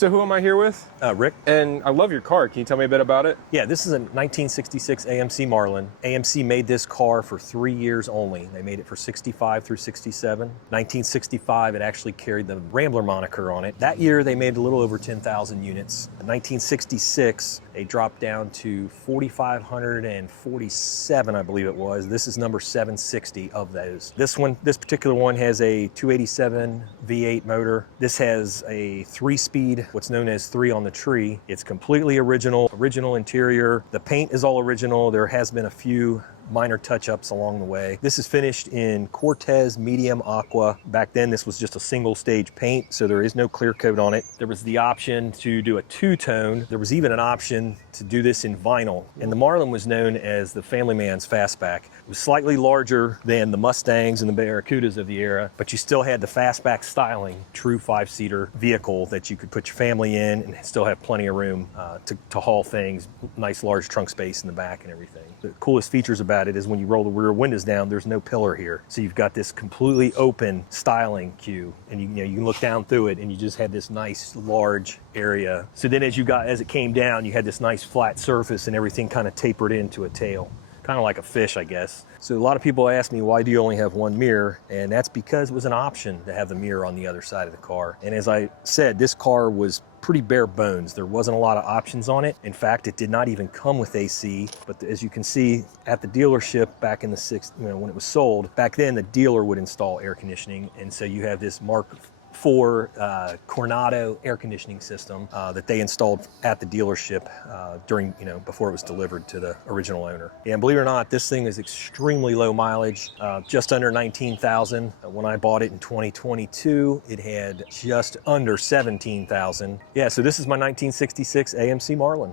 So who am I here with? Rick. And I love your car. Can you tell me a bit about it? Yeah, this is a 1966 AMC Marlin. AMC made this car for 3 years only. They made it for 65 through 67. 1965, it actually carried the Rambler moniker on it. That year, they made a little over 10,000 units. In 1966, they dropped down to 4,547, I believe it was. This is number 760 of those. This particular one has a 287 V8 motor. This has a 3-speed, what's known as 3 on the tree. It's completely original interior. The paint is all original. There has been a few minor touch-ups along the way. This is finished in Cortez Medium Aqua. Back then, this was just a single stage paint, so there is no clear coat on it. There was the option to do a two-tone. There was even an option to do this in vinyl. And the Marlin was known as the family man's fastback. It was slightly larger than the Mustangs and the Barracudas of the era, but you still had the fastback styling, true 5-seater vehicle that you could put your family in and still have plenty of room to haul things, nice large trunk space in the back and everything. The coolest features about it is when you roll the rear windows down, there's no pillar here. So you've got this completely open styling cue, and you can look down through it and you just had this nice large area. So then as it came down, you had this nice flat surface and everything kind of tapered into a tail. Kind of like a fish, I guess. So a lot of people ask me, why do you only have one mirror? And that's because it was an option to have the mirror on the other side of the car. And as I said, this car was pretty bare bones. There wasn't a lot of options on it. In fact, it did not even come with AC. But as you can see at the dealership back in the when it was sold, back then the dealer would install air conditioning. And so you have this Mark IV Coronado air conditioning system that they installed at the dealership before it was delivered to the original owner. And believe it or not, this thing is extremely low mileage, just under 19,000. When I bought it in 2022, it had just under 17,000. Yeah, so this is my 1966 AMC Marlin.